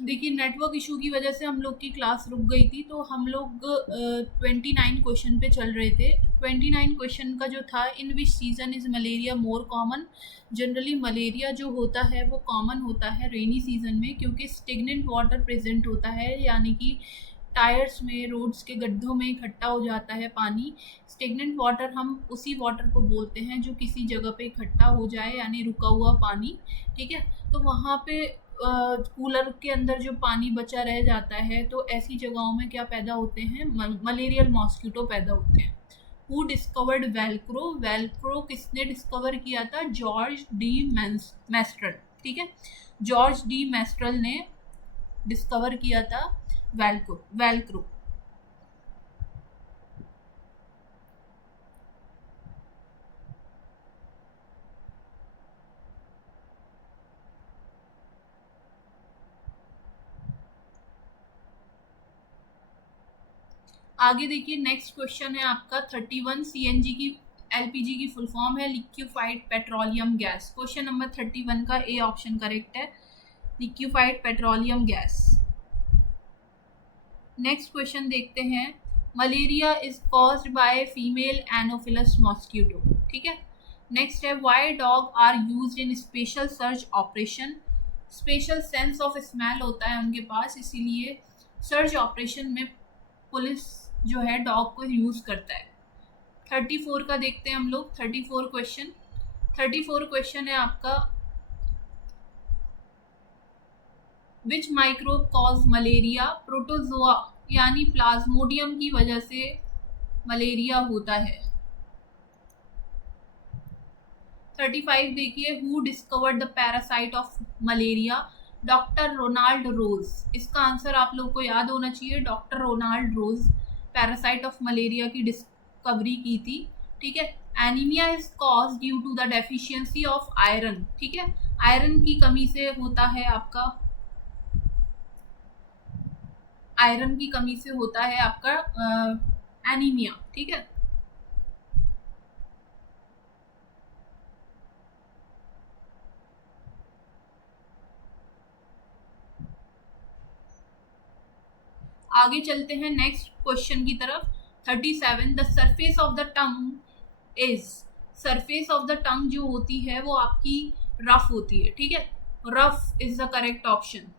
देखिए network issue की वजह से हम लोग की क्लास रुक गई थी, तो हम लोग 29 क्वेश्चन पे चल रहे थे। 29 क्वेश्चन का जो था, in which season is malaria more common. Generally malaria जो होता है वो कॉमन होता है रेनी सीजन में, क्योंकि स्टेगनेंट वाटर प्रेजेंट होता है, यानी कि टायर्स में, रोड्स के गड्ढों में इकट्ठा हो जाता है पानी। स्टेगनेंट वाटर हम उसी वाटर को बोलते हैं जो किसी जगह पे इकट्ठा हो जाए, यानी रुका हुआ पानी। ठीक है, तो वहाँ पे कूलर के अंदर जो पानी बचा रह जाता है, तो ऐसी जगहों में क्या पैदा होते हैं, मलेरियल मॉस्किटो पैदा होते हैं। Who discovered Velcro? वेलक्रो किसने डिस्कवर किया था? George D मैस्ट्रल। ठीक है, जॉर्ज डी मैस्ट्रल ने डिस्कवर किया था वेलक्रो। आगे देखिए, नेक्स्ट क्वेश्चन है आपका 31। सीएनजी की, एलपीजी की फुल फॉर्म है liquefied petroleum gas. Question number 31 का ए ऑप्शन करेक्ट है, liquefied petroleum gas. Next question देखते हैं, malaria is caused by female anopheles mosquito. ठीक है, नेक्स्ट है, why dog are used in special search operation. Special sense of smell होता है उनके पास, इसीलिए सर्च ऑपरेशन में पुलिस जो है डॉग को यूज करता है। 34 का देखते हैं हम लोग। 34 क्वेश्चन, 34 क्वेश्चन है आपका, which microbe cause malaria? Protozoa यानी प्लाज्मोडियम की वजह से मलेरिया होता है। 35 देखिए, who discovered the parasite of malaria? Doctor Ronald Ross. इसका आंसर आप लोग को याद होना चाहिए, doctor Ronald Ross parasite of malaria की डिस्कवरी की थी। ठीक है, anaemia is cause due to the deficiency of iron. ठीक है, आयरन की कमी से होता है आपका, आयरन की कमी से होता है आपका एनीमिया। ठीक है, आगे चलते हैं नेक्स्ट क्वेश्चन की तरफ। 37, the surface of the tongue is. Surface of the टंग जो होती है वो आपकी रफ होती है। ठीक है, rough is the correct option.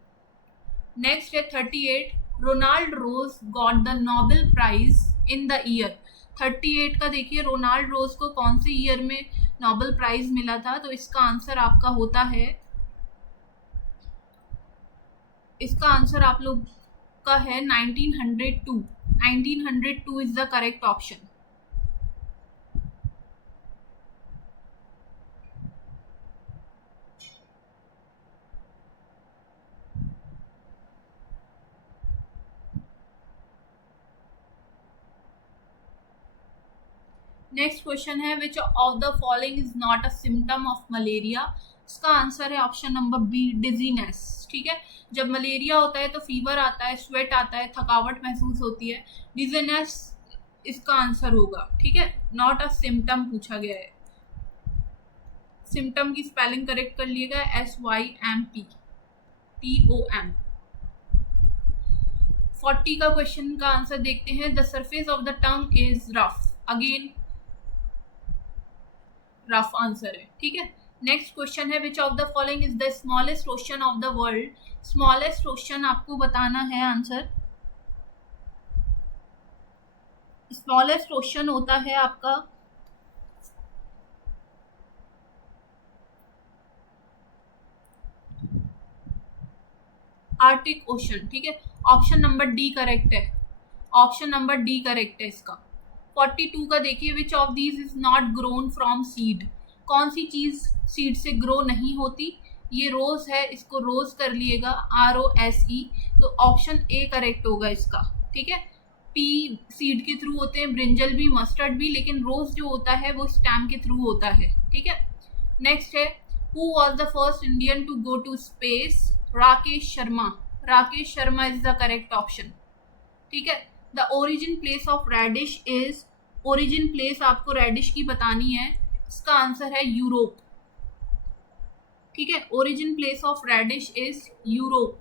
Next है 38, Ronald Ross got the Nobel prize in the year. 38 का देखिए, रोनाल्ड रोज को कौन से ईयर में नोबेल प्राइज मिला था? तो इसका आंसर आपका होता है, इसका आंसर आप लोग का है 1902। 1902 is the correct option. Next question है, which of the following is not a symptom of malaria? इसका आंसर है ऑप्शन नंबर बी, डिजीनेस। ठीक है, जब मलेरिया होता है तो फीवर आता है, स्वेट आता है, थकावट महसूस होती है। डिजीनेस इसका आंसर होगा। ठीक है, नॉट अ सिम्टम पूछा गया है। सिम्टम की स्पेलिंग करेक्ट कर लिएगा, SYMPTOM। 40 का क्वेश्चन का आंसर देखते हैं, the surface of the tongue is rough. Again rough answer है। ठीक है, नेक्स्ट क्वेश्चन है, which of the following is the smallest ocean of the world? Smallest ocean आपको बताना है आंसर। स्मॉलेस्ट ओशन होता है आपका आर्टिक ओशन। ठीक है, ऑप्शन नंबर डी करेक्ट है, ऑप्शन नंबर डी करेक्ट है इसका। 42 का देखिए, which of these is not grown from seed? कौन सी चीज सीड से ग्रो नहीं होती? ये रोज है, इसको रोज कर लिएगा, ROSE। तो ऑप्शन ए करेक्ट होगा इसका। ठीक है, पी सीड के थ्रू होते हैं, ब्रिंजल भी, मस्टर्ड भी, लेकिन रोज जो होता है वो स्टेम के थ्रू होता है। ठीक है, नेक्स्ट है, who was the first Indian to go to space? Rakesh Sharma. Rakesh Sharma is the correct option. ठीक है, the origin place of radish is. Origin place आपको रेडिश की बतानी है, इसका आंसर है यूरोप। ठीक है, origin place of radish is Europe.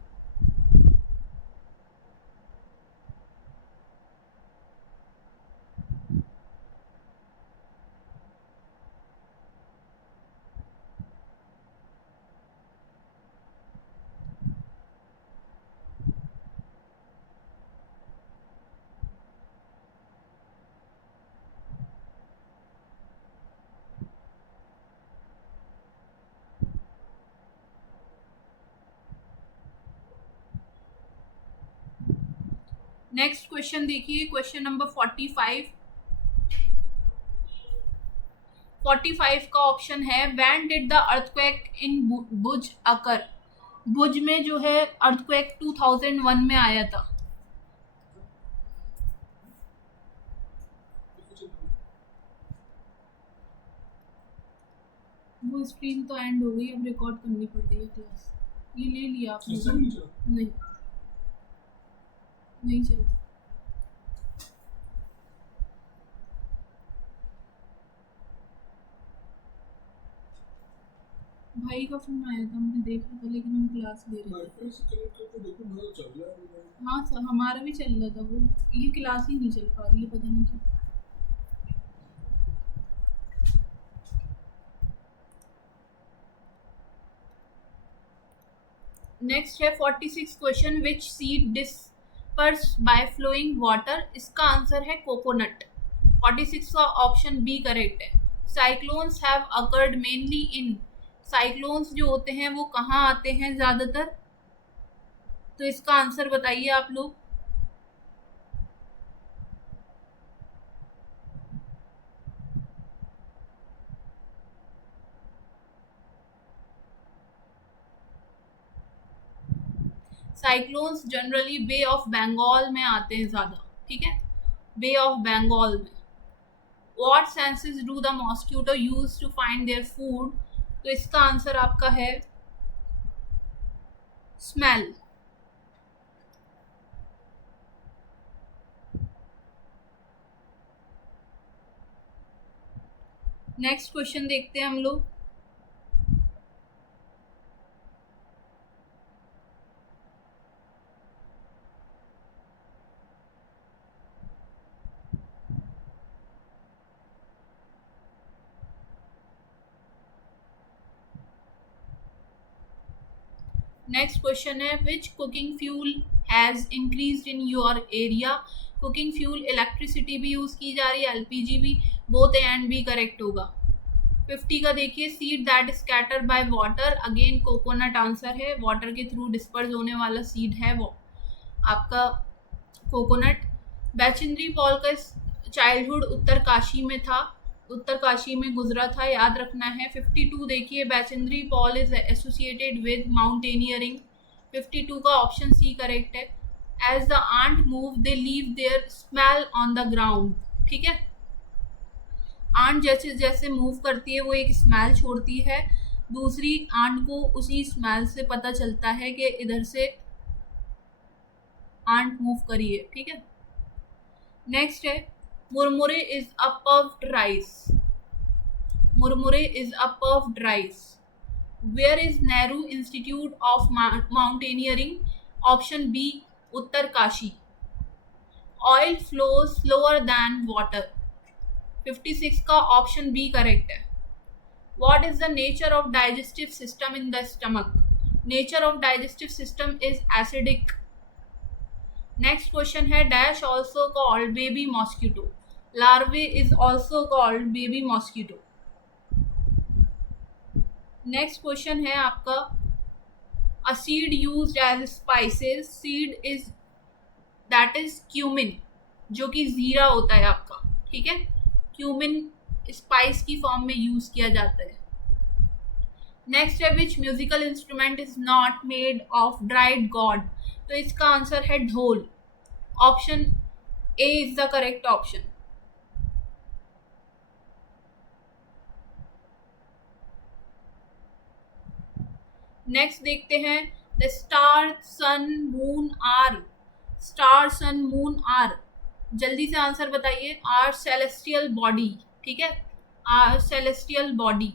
Next question देखिए, क्वेश्चन नंबर 45। 45 का ऑप्शन है, when did the earthquake in Bhuj occur. Bhuj में जो है अर्थक्वेक 2001 में आया था। वो स्क्रीन तो एंड हो गई, अब रिकॉर्ड करनी पड़ रही है क्लास। ये ले लिया आपने? नहीं नहीं चलता। भाई का फोन आया था, हमने देखा था, लेकिन हम क्लास ले रहे थे। हाँ सर, हमारा भी चल रहा था वो, ये क्लास ही नहीं चल पा रही है, पता नहीं क्यों। नेक्स्ट है 46 question, which seed disperse by flowing water. इसका आंसर है कोकोनट। 46 का ऑप्शन बी करेक्ट है। Cyclones have occurred mainly in. Cyclones जो होते हैं वो कहाँ आते हैं ज़्यादातर, तो इसका आंसर बताइए आप लोग। Cyclones generally bay of Bengal में आते हैं ज़्यादा, ठीक है, बे ऑफ बंगाल में। What senses do the mosquito use to find their food? तो इसका आंसर आपका है स्मेल। नेक्स्ट क्वेश्चन देखते हैं हम लोग। नेक्स्ट क्वेश्चन है, which cooking fuel has increased in your area. Cooking fuel electricity भी यूज की जा रही है, एलपीजी भी, both A and B correct होगा। 50 का देखिए, seed that scatter by water. Again coconut answer है, वाटर के थ्रू डिस्पर्स होने वाला सीड है वो आपका कोकोनट। बैचेंद्री पॉल का चाइल्डहुड उत्तरकाशी में था, उत्तरकाशी में गुजरा था, याद रखना है। 52 देखिए, Bachendri Pal is associated with mountaineering. 52 का ऑप्शन सी करेक्ट है। As the ant move they leave their smell on the ground. ठीक है, आंट जैसे जैसे मूव करती है वो एक स्मेल छोड़ती है, दूसरी आंट को उसी स्मेल से पता चलता है कि इधर से आंट मूव करी है। ठीक है, नेक्स्ट है, murmure is a puffed rice. Murmure is a puffed rice. Where is Nehru institute of mountaineering. Option B Uttarkashi. Oil flows slower than water. 56 का ऑप्शन बी करेक्ट है। What is the nature of digestive system in the stomach? Nature of digestive system is acidic. Next question है, dash also called baby mosquito. Larvae is also called baby mosquito. Next question है आपका, a seed used as spices. Seed is that is cumin, जो कि जीरा होता है आपका। ठीक है, cumin स्पाइस की फॉर्म में यूज किया जाता है। नेक्स्ट है, which musical instrument is not made of dried gourd. तो इसका आंसर है ढोल। Option A is the correct option. Next देखते हैं, the star sun moon are. Star sun moon are, जल्दी से आंसर बताइए। Are celestial body. ठीक है, आर सेलेस्टियल बॉडी।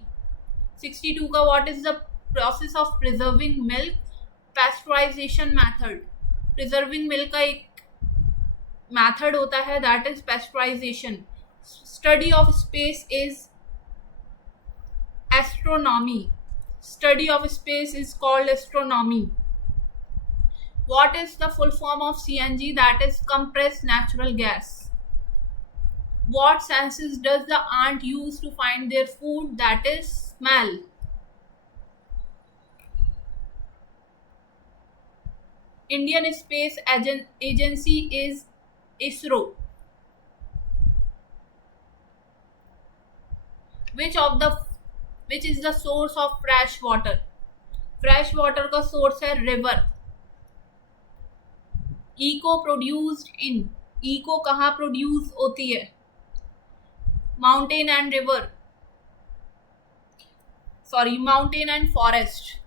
62 का, what is the process of preserving milk. Pasteurization method. Preserving milk का एक मेथड होता है, that is pasteurisation. Study of space is astronomy. Study of space is called astronomy. What is the full form of CNG? That is compressed natural gas. What senses does the ant use to find their food? That is smell. Indian Space Agency is ISRO. Which is the source of fresh water? Fresh water का source है river. Echo produced in, echo कहाँ produce होती है? Mountain and river, sorry mountain and forest.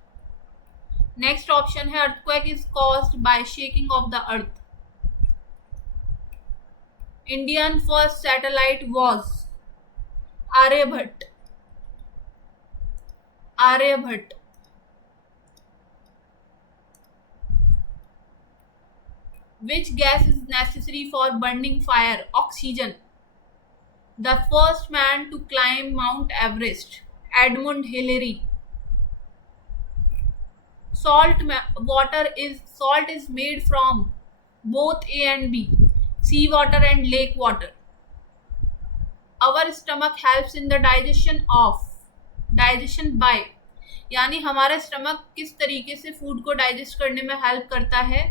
Next option है earthquake is caused by shaking of the earth. Indian first satellite was Aryabhata. Aryabhata. Which gas is necessary for burning fire? Oxygen. The first man to climb Mount Everest, Edmund Hillary. Salt is made from both A and B, sea water and lake water. Our stomach helps in the digestion by, यानी हमारा stomach किस तरीके से food को digest करने में help करता है?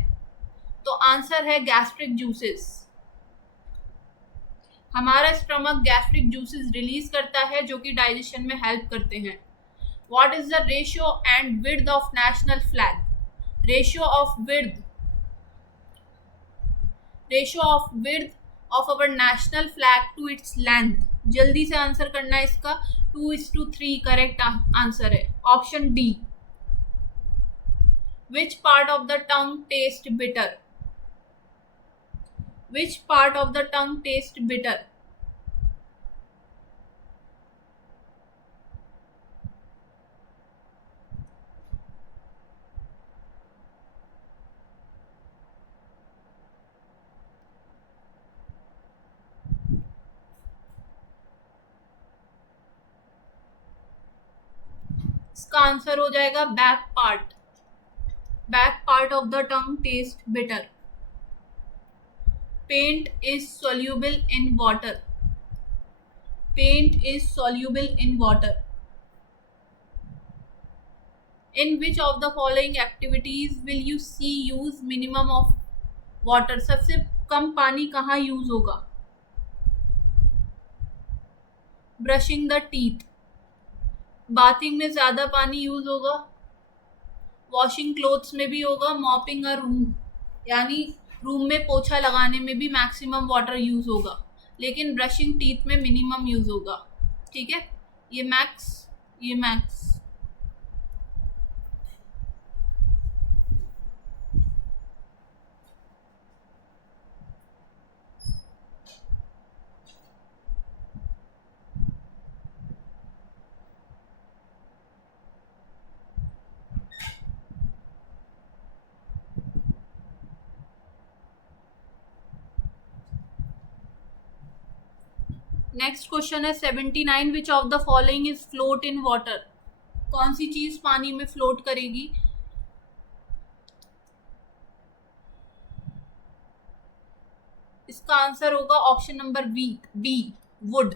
तो आंसर है गैस्ट्रिक जूसेस। हमारा स्टमक गैस्ट्रिक जूसेस रिलीज करता है जो कि डाइजेशन में हेल्प करते हैं। What is the ratio and width of national flag? Ratio of width of our national flag to its length. जल्दी से आंसर करना है इसका। 2:3 करेक्ट आंसर है option D. Which part of the tongue taste bitter? Which part of the tongue tastes bitter? इसका answer हो जाएगा back part. Back part of the tongue taste bitter. Paint is soluble in water. Paint is soluble in water. In which of the following activities will you see use minimum of water? सबसे कम पानी कहाँ use होगा? Brushing the teeth. Bathing में ज्यादा पानी use होगा। Washing clothes में भी होगा। मॉपिंग अ रूम, यानी रूम में पोछा लगाने में भी मैक्सिमम वाटर यूज होगा, लेकिन ब्रशिंग टीथ में मिनिमम यूज होगा। ठीक है, ये मैक्स। नेक्स्ट क्वेश्चन है 79। विच of the following is float in water? कौन सी चीज पानी में फ्लोट करेगी? इसका आंसर होगा option number B wood.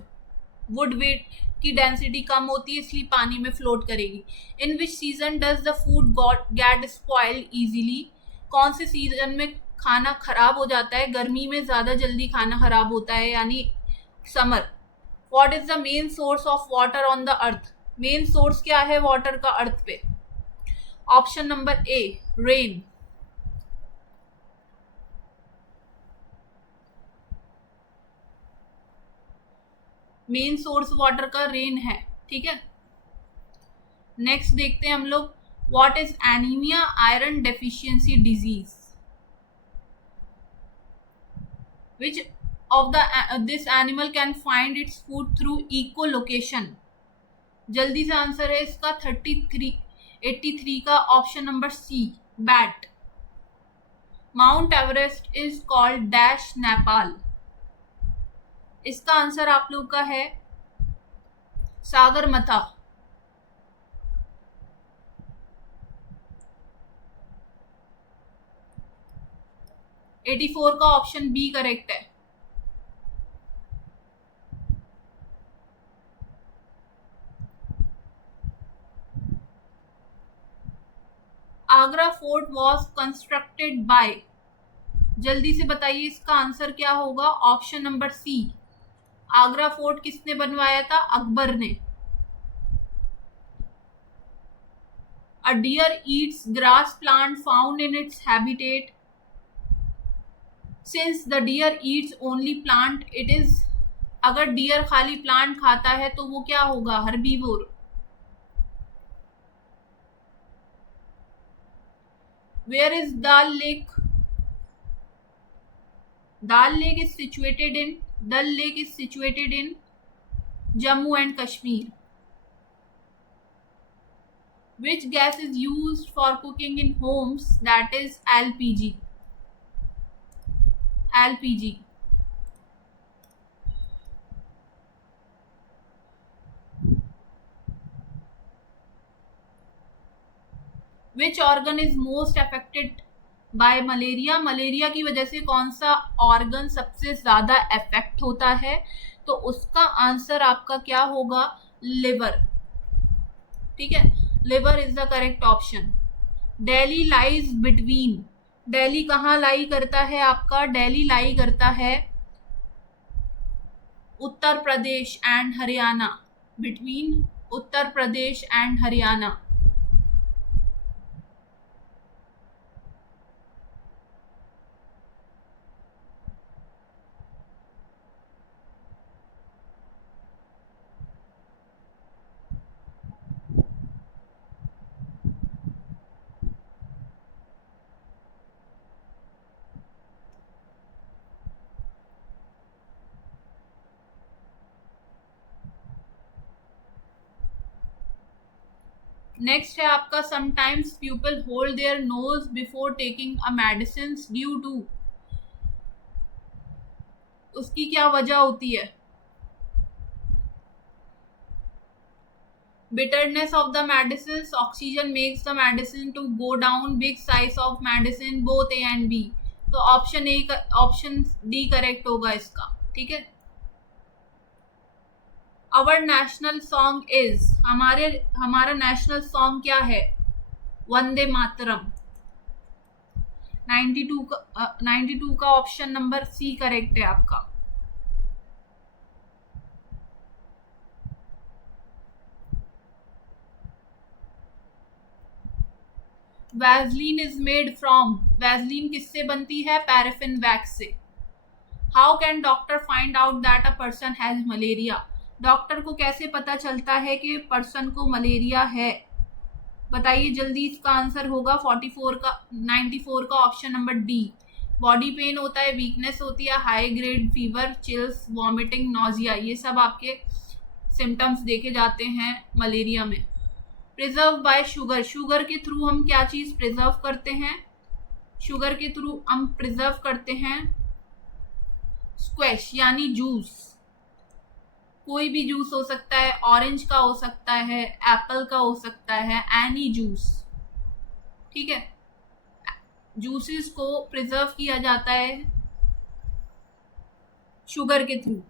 Wood weight की डेंसिटी कम होती है इसलिए पानी में फ्लोट करेगी। In which season does the food get spoiled easily? कौन से सीजन में खाना खराब हो जाता है? गर्मी में ज्यादा जल्दी खाना खराब होता है, यानी summer. What is the main source of water on the earth? Main source क्या है वाटर का अर्थ पे? Option number A rain. Main source water का रेन है। ठीक है, नेक्स्ट देखते हैं हम लोग। What is anaemia iron deficiency disease? Which of this animal can find its food through echolocation? जल्दी से आंसर है इसका 83 का option number C bat. Mount Everest is called dash Nepal. इसका आंसर आप लोग का है सागरमथा। 84 का ऑप्शन बी करेक्ट है। Agra fort was constructed by? जल्दी से बताइए इसका आंसर क्या होगा। Option number C, Agra fort किसने बनवाया था? अकबर ने। A deer eats grass plant found in its habitat. Since the deer eats only plant, it is, अगर डियर खाली प्लांट खाता है तो वो क्या होगा? Herbivore. Where is Dal Lake? Dal Lake is situated in Jammu and Kashmir. Which gas is used for cooking in homes? That is LPG. LPG. Which organ is most affected by malaria? Malaria की वजह से कौन सा organ सबसे ज्यादा affect होता है? तो उसका आंसर आपका क्या होगा? लिवर। ठीक है, liver is the correct option. Delhi lies between, Delhi कहाँ लाई करता है आपका? दिल्ली लाई करता है Uttar Pradesh and Haryana, between Uttar Pradesh and Haryana. Next है आपका, sometimes people hold their nose before taking a medicine due to, उसकी क्या वजह होती है? Bitterness of the medicine, oxygen makes the medicine to go down, big size of medicine, both A and B. तो option D correct होगा इसका। ठीक है, आवर नेशनल सॉन्ग इज, हमारा नेशनल सॉन्ग क्या है? वंदे मातरम। 92 का ऑप्शन नंबर सी करेक्ट है आपका। Vaseline is made from, Vaseline किससे बनती है? पैराफिन वैक्स से। How can doctor find out that a person has malaria? Doctor को कैसे पता चलता है कि पर्सन को मलेरिया है? बताइए जल्दी, इसका आंसर होगा 94 का option number D. Body pain होता है, वीकनेस होती है, high grade fever, chills, vomiting, nausea, ये सब आपके सिम्टम्स देखे जाते हैं मलेरिया में। प्रिजर्व बाय शुगर, शुगर के थ्रू हम क्या चीज प्रिजर्व करते हैं? शुगर के थ्रू हम प्रिजर्व करते हैं स्क्वैश यानी जूस। कोई भी जूस हो सकता है, ऑरेंज का हो सकता है, एप्पल का हो सकता है, एनी जूस। ठीक है, जूसेस को प्रिजर्व किया जाता है शुगर के थ्रू।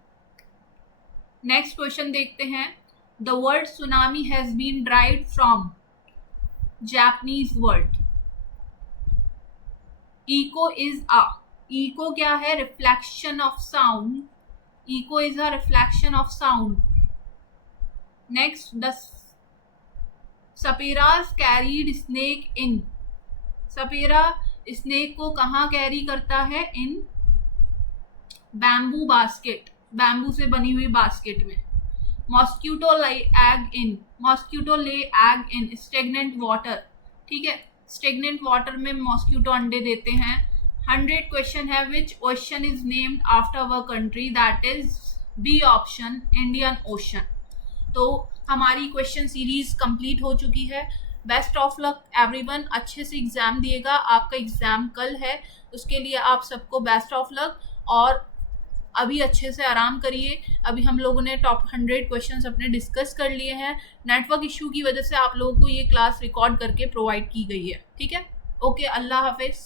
नेक्स्ट क्वेश्चन देखते हैं। The word tsunami has been derived from, Japanese word. Echo is a, echo क्या है? Reflection of sound. Echo is a reflection of sound. Next, the saperas carried snake in. Sapera snake को कहाँ carry करता है? इन bamboo basket, bamboo से बनी हुई basket में। मॉस्क्यूटो ले एग इन, मॉस्क्यूटो ले एग इन स्टेगनेंट वाटर। ठीक है, स्टेगनेंट वाटर में मॉस्क्यूटो अंडे देते हैं। 100 क्वेश्चन है, which ocean is named after our country? That is B option, Indian ocean. तो हमारी क्वेश्चन सीरीज कंप्लीट हो चुकी है। बेस्ट ऑफ लक एवरीवन, अच्छे से एग्जाम दिएगा। आपका एग्जाम कल है, उसके लिए आप सबको बेस्ट ऑफ लक। और अभी अच्छे से आराम करिए। अभी हम लोगों ने टॉप 100 क्वेश्चंस अपने डिस्कस कर लिए हैं। नेटवर्क इशू की वजह से आप लोगों को ये क्लास रिकॉर्ड करके प्रोवाइड की गई है। ठीक है, ओके, अल्लाह हाफिज।